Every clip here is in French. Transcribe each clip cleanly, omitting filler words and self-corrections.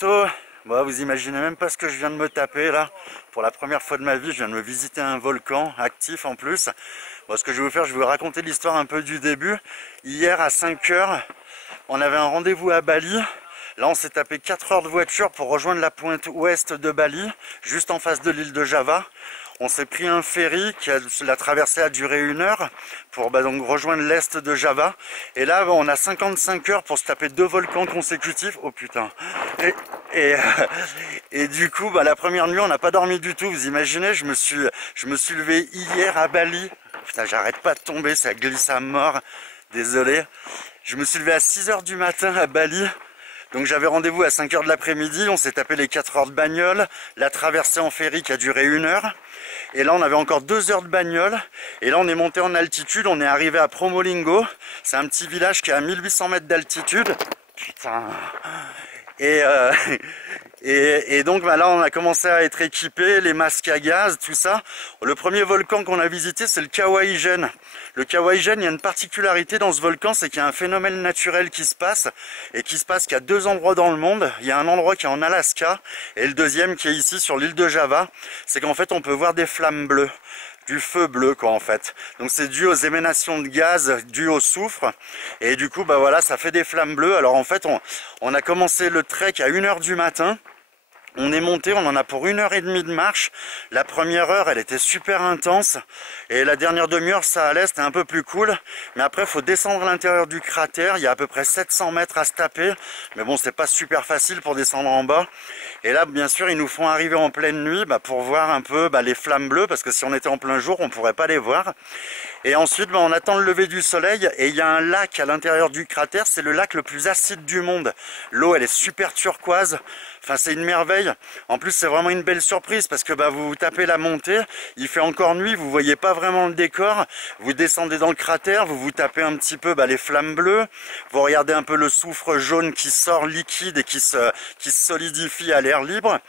potos, bon, vous imaginez même pas ce que je viens de me taper là. Pour la première fois de ma vie, je viens de me visiter un volcan actif en plus. Bon, ce que je vais vous faire, je vais vous raconter l'histoire un peu du début. Hier à 5 h, on avait un rendez-vous à Bali. Là, on s'est tapé 4 heures de voiture pour rejoindre la pointe ouest de Bali, juste en face de l'île de Java. On s'est pris un ferry, la traversée a duré 1 heure pour donc rejoindre l'est de Java. Et là, on a 55 heures pour se taper 2 volcans consécutifs. Oh putain. Et du coup, la première nuit, on n'a pas dormi du tout. Vous imaginez, je me suis levé hier à Bali. Putain, j'arrête pas de tomber, ça glisse à mort. Désolé. Je me suis levé à 6 h du matin à Bali. Donc j'avais rendez-vous à 5 h de l'après-midi, on s'est tapé les 4 heures de bagnole, la traversée en ferry qui a duré 1 heure. Et là on avait encore 2 heures de bagnole. Et là on est monté en altitude, on est arrivé à Promolingo. C'est un petit village qui est à 1800 mètres d'altitude. Putain. Et donc là on a commencé à être équipé, les masques à gaz, tout ça. Le premier volcan qu'on a visité, c'est le Kawaïjen. Le Kawaïjen, il y a une particularité dans ce volcan, c'est qu'il y a un phénomène naturel qui se passe, et qui se passe qu'à 2 endroits dans le monde. Il y a un endroit qui est en Alaska, et le deuxième qui est ici sur l'île de Java. C'est qu'en fait on peut voir des flammes bleues. Du feu bleu quoi en fait. Donc c'est dû aux émanations de gaz, dû au soufre. Et du coup voilà, ça fait des flammes bleues. Alors en fait on a commencé le trek à 1 h du matin. On est monté, on en a pour 1h30 de marche. La première heure, elle était super intense. Et la dernière demi-heure, ça allait, c'était un peu plus cool. Mais après, il faut descendre à l'intérieur du cratère. Il y a à peu près 700 mètres à se taper. Mais bon, c'est pas super facile pour descendre en bas. Et là, bien sûr, ils nous font arriver en pleine nuit pour voir un peu les flammes bleues. Parce que si on était en plein jour, on pourrait pas les voir. Et ensuite, on attend le lever du soleil. Et il y a un lac à l'intérieur du cratère. C'est le lac le plus acide du monde. L'eau, elle est super turquoise. Enfin, c'est une merveille. En plus, c'est vraiment une belle surprise parce que vous tapez la montée, il fait encore nuit, vous voyez pas vraiment le décor. Vous descendez dans le cratère, vous tapez un petit peu les flammes bleues. Vous regardez un peu le soufre jaune qui sort liquide et qui se solidifie à l'air libre.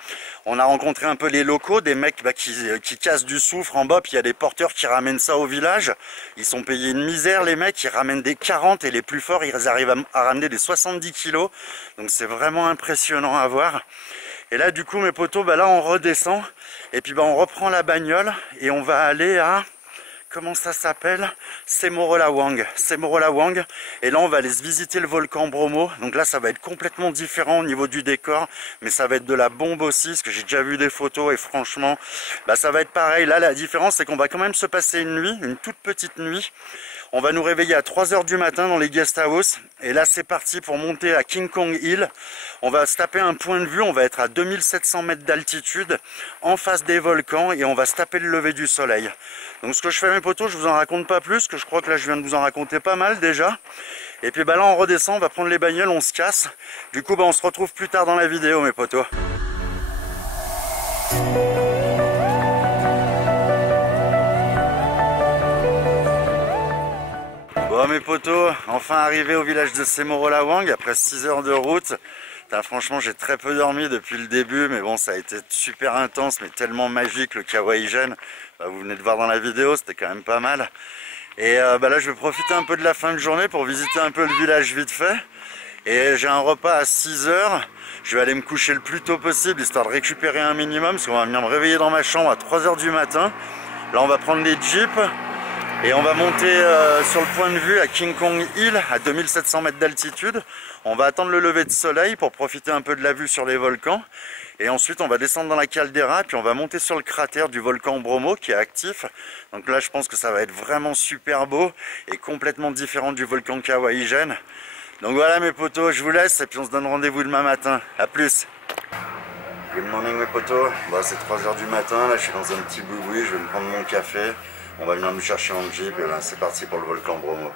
On a rencontré un peu les locaux, des mecs qui cassent du soufre en bas, puis il y a des porteurs qui ramènent ça au village. Ils sont payés une misère, les mecs, ils ramènent des 40 et les plus forts, ils arrivent à ramener des 70 kilos. Donc c'est vraiment impressionnant à voir. Et là, du coup, mes potos, là, on redescend. Et puis, on reprend la bagnole et on va aller à... Comment ça s'appelle? Semorolawang. Semorolawang. Et là, on va aller se visiter le volcan Bromo. Donc là, ça va être complètement différent au niveau du décor. Mais ça va être de la bombe aussi, parce que j'ai déjà vu des photos. Et franchement, ça va être pareil. Là, la différence, c'est qu'on va quand même se passer une nuit, une toute petite nuit. On va nous réveiller à 3 h du matin dans les guest house. Et là, c'est parti pour monter à King Kong Hill. On va se taper un point de vue. On va être à 2700 mètres d'altitude, en face des volcans. Et on va se taper le lever du soleil. Donc ce que je fais, mes potos, je vous en raconte pas plus, que je crois que là, je viens de vous en raconter pas mal déjà. Et puis là, on redescend, on va prendre les bagnoles, on se casse. Du coup, on se retrouve plus tard dans la vidéo, mes potos. Bon mes potos, enfin arrivé au village de Semorolawang après 6 heures de route. Franchement j'ai très peu dormi depuis le début, mais bon ça a été super intense, mais tellement magique le Kawaïjen. Vous venez de voir dans la vidéo, c'était quand même pas mal. Et là je vais profiter un peu de la fin de journée pour visiter un peu le village vite fait. Et j'ai un repas à 6 h. Je vais aller me coucher le plus tôt possible, histoire de récupérer un minimum, parce qu'on va venir me réveiller dans ma chambre à 3 h du matin. Là on va prendre les jeeps. Et on va monter sur le point de vue à King Kong Hill, à 2700 mètres d'altitude. On va attendre le lever de soleil pour profiter un peu de la vue sur les volcans. Et ensuite, on va descendre dans la caldeira, puis on va monter sur le cratère du volcan Bromo qui est actif. Donc là, je pense que ça va être vraiment super beau et complètement différent du volcan Kawaïjen. Donc voilà mes potos, je vous laisse et puis on se donne rendez-vous demain matin. A plus. Good morning mes potos. C'est 3 h du matin, là je suis dans un petit boui-boui, je vais me prendre mon café. On va venir me chercher en jeep et là c'est parti pour le volcan Bromo.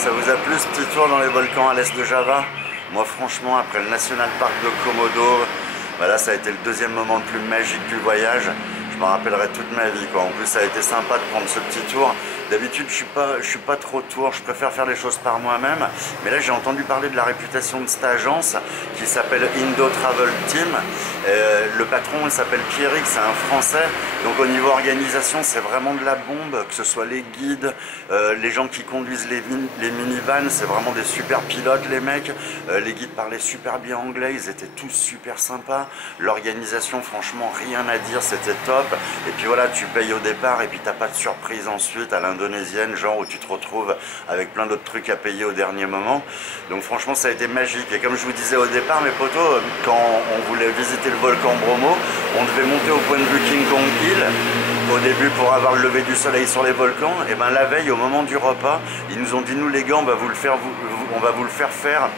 Ça vous a plu ce petit tour dans les volcans à l'est de Java? Moi franchement, après le National Park de Komodo, voilà, ça a été le deuxième moment le plus magique du voyage. Je m'en rappellerai toute ma vie, quoi. En plus, ça a été sympa de prendre ce petit tour. D'habitude, je suis pas trop tour, je préfère faire les choses par moi-même. Mais là, j'ai entendu parler de la réputation de cette agence qui s'appelle Indo Travel Team. Le patron, il s'appelle Pierrick, c'est un Français. Donc au niveau organisation, c'est vraiment de la bombe, que ce soit les guides, les gens qui conduisent les minivans, c'est vraiment des super pilotes, les mecs. Les guides parlaient super bien anglais, ils étaient tous super sympas. L'organisation, franchement, rien à dire, c'était top. Et puis voilà, tu payes au départ et puis t'as pas de surprise ensuite à l'indonésienne, genre où tu te retrouves avec plein d'autres trucs à payer au dernier moment. Donc franchement, ça a été magique. Et comme je vous disais au départ, mes potos, quand on voulait visiter le volcan Bromo, on devait monter au point de vue King Kong Hill au début pour avoir le lever du soleil sur les volcans. Et ben la veille, au moment du repas, ils nous ont dit, nous les gars, on va vous le faire faire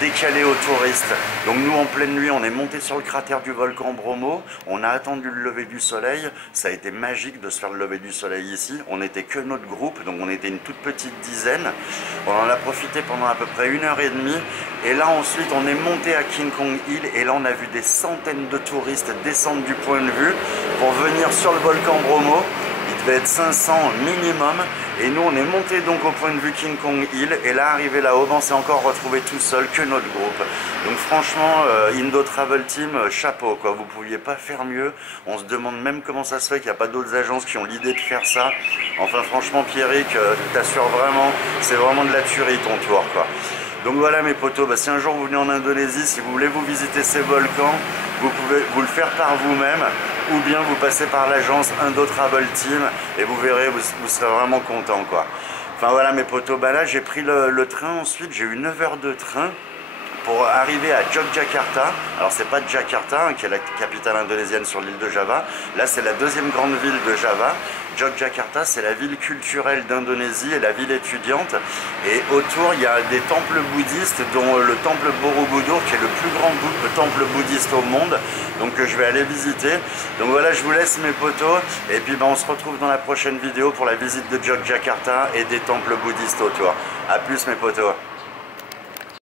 décalé aux touristes. Donc nous, en pleine nuit, on est monté sur le cratère du volcan Bromo, on a attendu le lever du soleil. Ça a été magique de se faire le lever du soleil ici. On n'était que notre groupe, donc on était une toute petite dizaine. On en a profité pendant à peu près 1h30. Et là ensuite, on est monté à King Kong Hill et là on a vu des centaines de touristes descendre du point de vue pour venir sur le volcan Bromo. Il devait être 500 minimum. Et nous, on est monté donc au point de vue King Kong Hill. Et là, arrivé là-haut, on s'est encore retrouvé tout seul, que notre groupe. Donc franchement, Indo Travel Team, chapeau, quoi. Vous pouviez pas faire mieux. On se demande même comment ça se fait qu'il n'y a pas d'autres agences qui ont l'idée de faire ça. Enfin, franchement, Pierrick, t'assure vraiment, c'est vraiment de la tuerie ton tour, quoi. Donc voilà mes potos, si un jour vous venez en Indonésie, si vous voulez vous visiter ces volcans, vous pouvez vous le faire par vous-même ou bien vous passez par l'agence Indo Travel Team et vous verrez, vous serez vraiment content, quoi. Enfin voilà mes potos, là j'ai pris le train ensuite, j'ai eu 9 heures de train pour arriver à Yogyakarta. Alors c'est pas Jakarta, qui est la capitale indonésienne sur l'île de Java. Là c'est la deuxième grande ville de Java. Yogyakarta, c'est la ville culturelle d'Indonésie et la ville étudiante. Et autour, il y a des temples bouddhistes, dont le temple Borobudur, qui est le plus grand temple bouddhiste au monde, donc que je vais aller visiter. Donc voilà, je vous laisse mes potos, et puis on se retrouve dans la prochaine vidéo pour la visite de Yogyakarta et des temples bouddhistes autour. A plus mes potos.